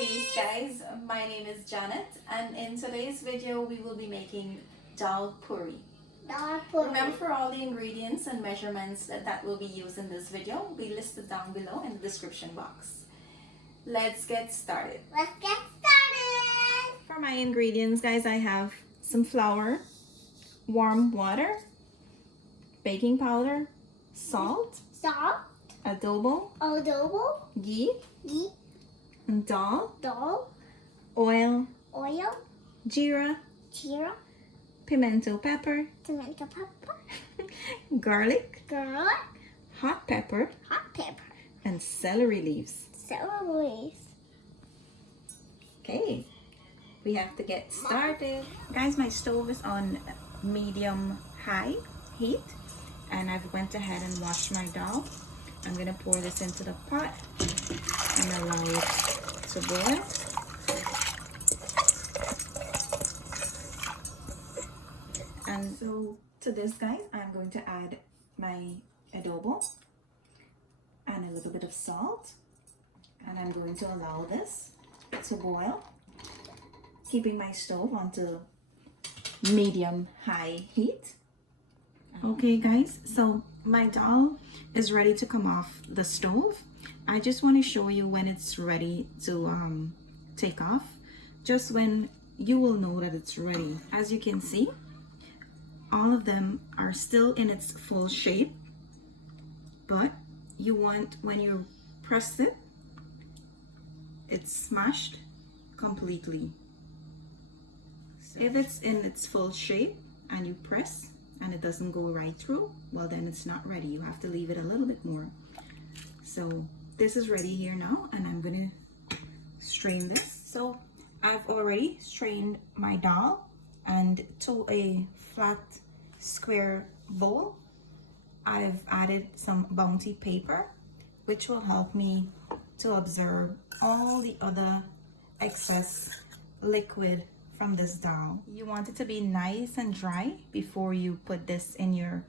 Peace guys, my name is Janet and in today's video we will be making Dhal Puri. Remember, for all the ingredients and measurements that will be used in this video will be listed down below in the description box. Let's get started. For my ingredients guys, I have some flour, warm water, baking powder, salt, adobo, ghee, and dal, oil, jeera, pimento pepper, garlic, hot pepper, and celery leaves. Okay, we have to get started. Guys, my stove is on medium high heat and I've went ahead and washed my dal. I'm gonna pour this into the pot and allow it to boil. And so to this guys, I'm going to add my adobo and a little bit of salt, and I'm going to allow this to boil, keeping my stove onto medium high heat. Okay guys, so my dal is ready to come off the stove. I just want to show you when it's ready to take off, just when you will know that it's ready. As you can see, all of them are still in its full shape, but you want, when you press it, it's smashed completely. So if it's in its full shape and you press and it doesn't go right through, well then it's not ready. You have to leave it a little bit more. So this is ready here now, and I'm gonna strain this. So I've already strained my dal, and to a flat square bowl I've added some bounty paper, which will help me to absorb all the other excess liquid from this dal. You want it to be nice and dry before you put this in your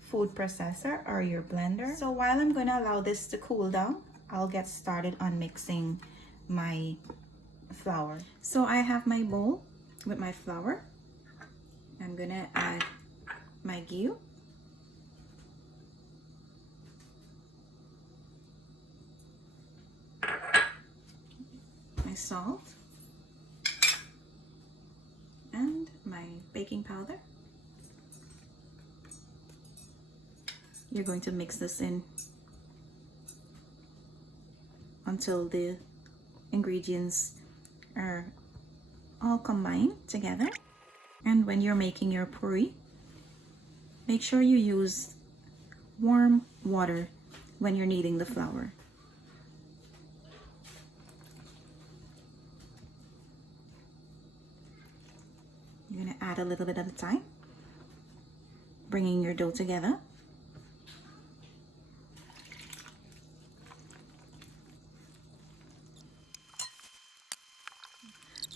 food processor or your blender. So while I'm going to allow this to cool down, I'll get started on mixing my flour. So I have my bowl with my flour. I'm going to add my ghee, my salt, and my baking powder. You're going to mix this in until the ingredients are all combined together. And when you're making your puri, make sure you use warm water when you're kneading the flour. You're going to add a little bit at a time, bringing your dough together.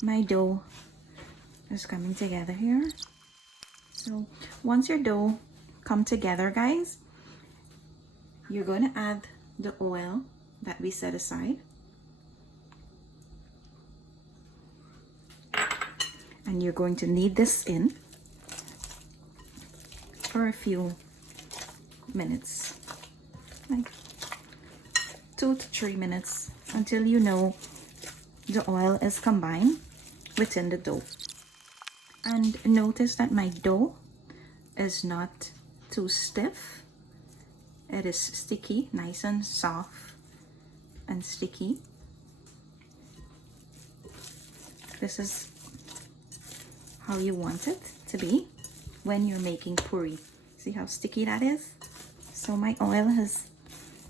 My dough is coming together here. So once your dough come together guys, you're going to add the oil that we set aside, and you're going to knead this in for a few minutes, like 2 to 3 minutes, until you know the oil is combined within the dough. And notice that my dough is not too stiff. It is sticky, nice and soft and sticky. This is how you want it to be when you're making puri. See how sticky that is? So my oil has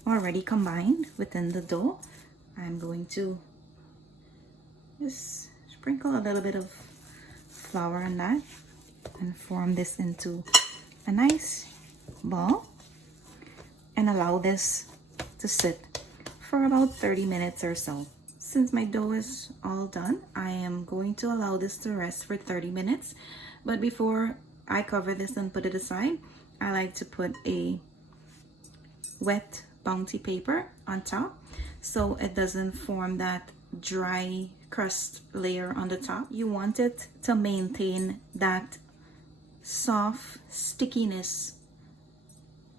already combined within the dough. I'm going to just sprinkle a little bit of flour on that and form this into a nice ball, and allow this to sit for about 30 minutes or so. Since my dough is all done, I am going to allow this to rest for 30 minutes. But before I cover this and put it aside, I like to put a wet bounty paper on top so it doesn't form that dry crust layer on the top. You want it to maintain that soft stickiness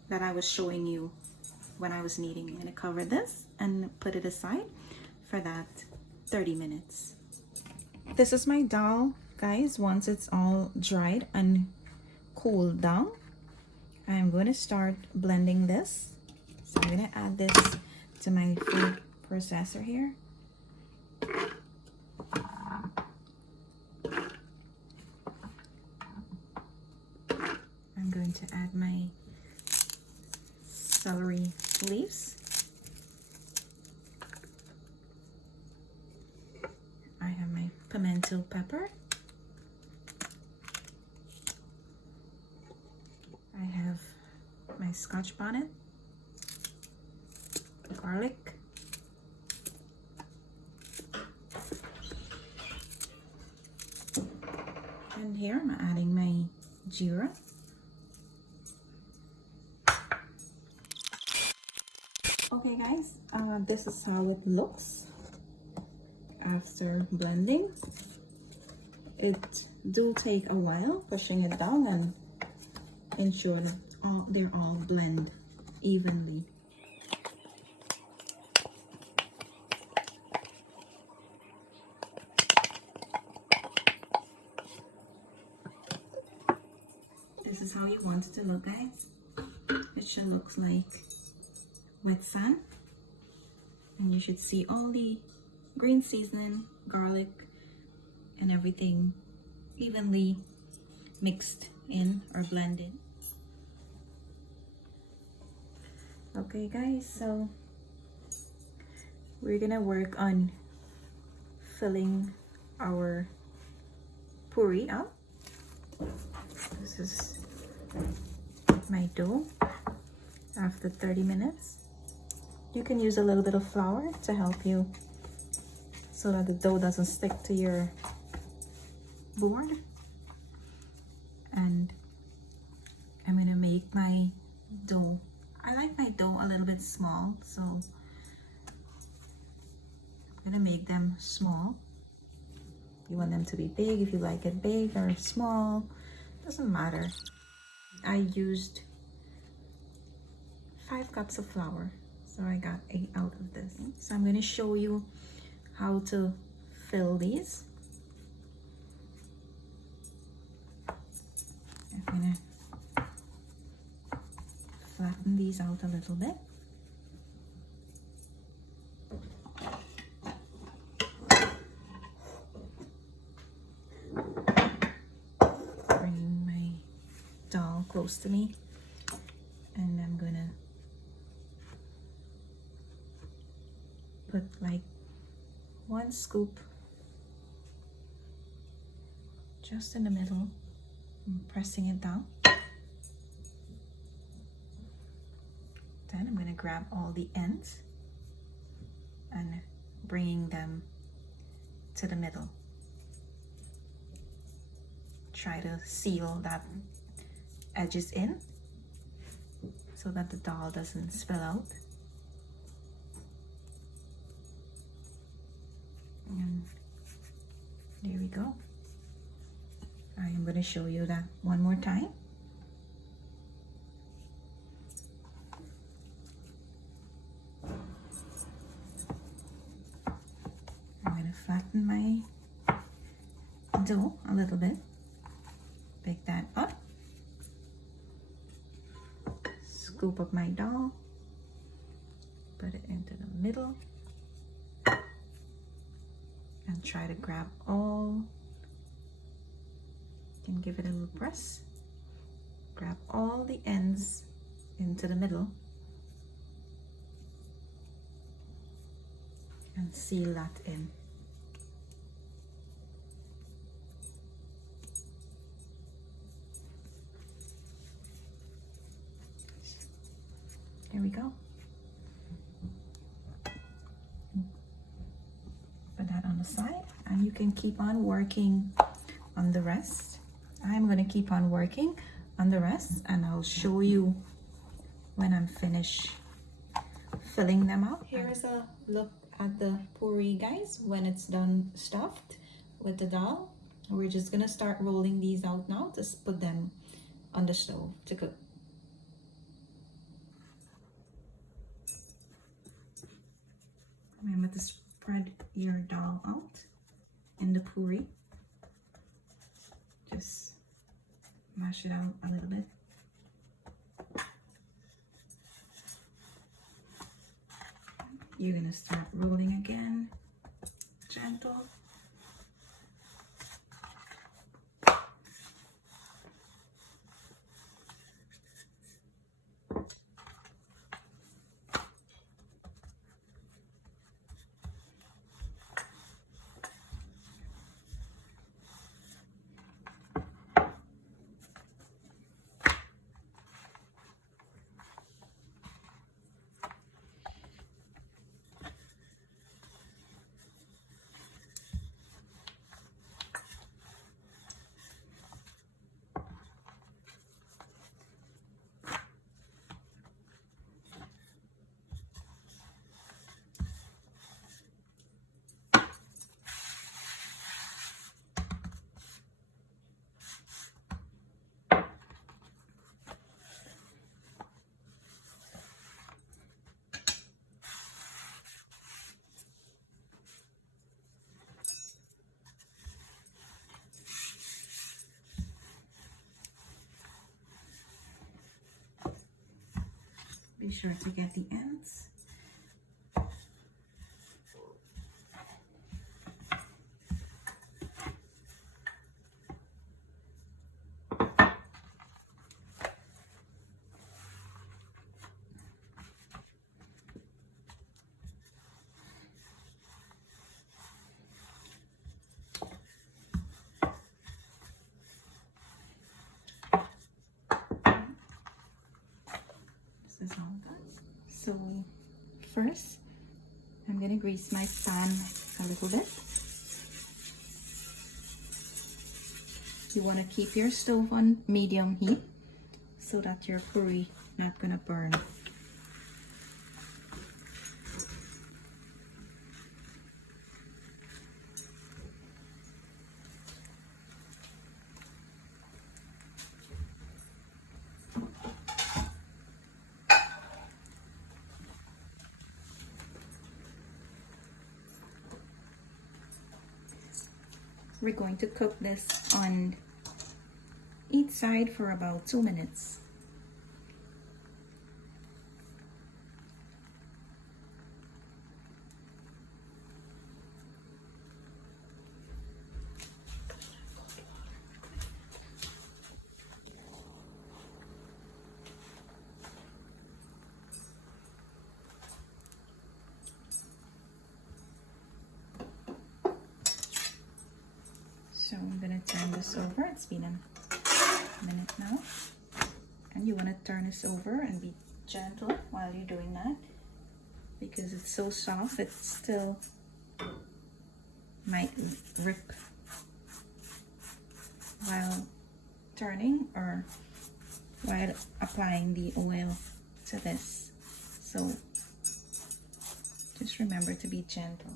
that I was showing you when I was kneading. I'm going to cover this and put it aside for that 30 minutes. This is my dal, guys. Once it's all dried and cooled down, I'm going to start blending this. So I'm going to add this to my food processor here. I'm going to add my celery leaves. I have my pimento pepper. I have my Scotch bonnet, garlic, and here I'm adding my jeera. Okay guys, this is how it looks after blending. It do take a while pushing it down and ensure that they're all blend evenly. This is how you want it to look, guys. It should look like wet sand, and you should see all the green seasoning, garlic, and everything evenly mixed in or blended. Okay guys, so we're gonna work on filling our puri up. This is my dough after 30 minutes. You can use a little bit of flour to help you so that the dough doesn't stick to your board. And I'm gonna make my dough. I like my dough a little bit small, so I'm gonna make them small. You want them to be big, if you like it big or small, doesn't matter. I used 5 cups of flour, so I got 8 out of this. So I'm gonna show you how to fill these. I'm gonna flatten these out a little bit. Bring my dal close to me, and I'm gonna put like 1 scoop just in the middle. I'm pressing it down. Then I'm going to grab all the ends and bringing them to the middle. Try to seal that edges in so that the dal doesn't spill out. And there we go. I am going to show you that one more time. I'm going to flatten my dough a little bit. Pick that up. Scoop up my dal. Put it into the middle. And try to grab all. And give it a little press. Grab all the ends into the middle and seal that in. There we go. Put that on the side, and you can keep on working on the rest. I'm going to keep on working on the rest, and I'll show you when I'm finished filling them up. Here's a look at the puri, guys, when it's done stuffed with the dal. We're just gonna start rolling these out now to put them on the stove to cook. Remember to spread your dal out in the puri. Just mash it out a little bit. You're gonna start rolling again, gentle. Be sure to get the ends. This is all done. So first, I'm gonna grease my pan a little bit. You want to keep your stove on medium heat so that your puri not gonna burn. We're going to cook this on each side for about 2 minutes. So I'm gonna turn this over. It's been a minute now. And you wanna turn this over and be gentle while you're doing that, because it's so soft, it still might rip while turning or while applying the oil to this. So just remember to be gentle.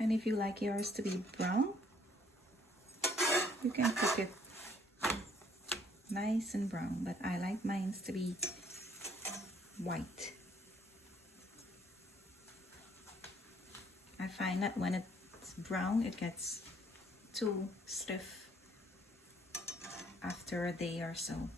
And if you like yours to be brown, you can cook it nice and brown, but I like mine to be white. I find that when it's brown, it gets too stiff after a day or so.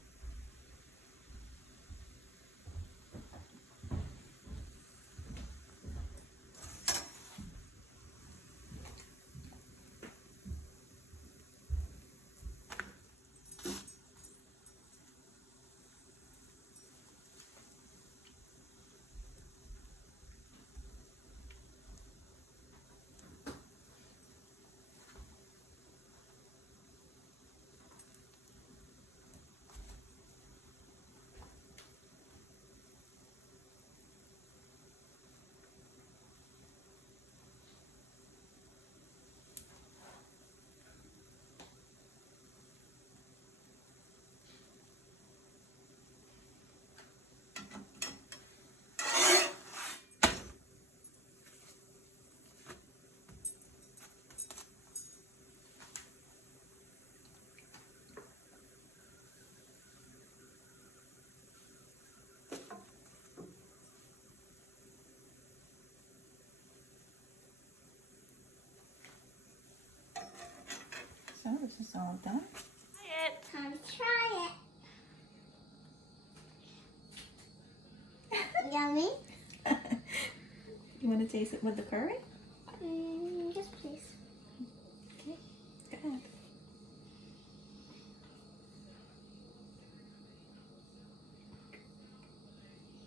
So this is all done. Time to try it. Yummy. You want to taste it with the curry? Yes, please. Okay, go ahead.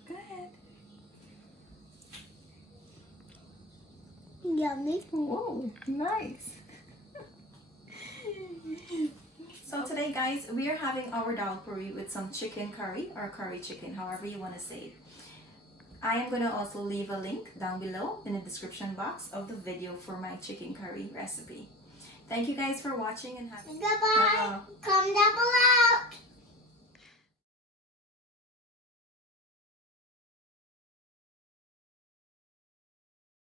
Go ahead. Yummy. Whoa, nice. So today, guys, we are having our dal puri with some chicken curry or curry chicken, however you want to say it. I am going to also leave a link down below in the description box of the video for my chicken curry recipe. Thank you guys for watching and have Goodbye. Comment down below.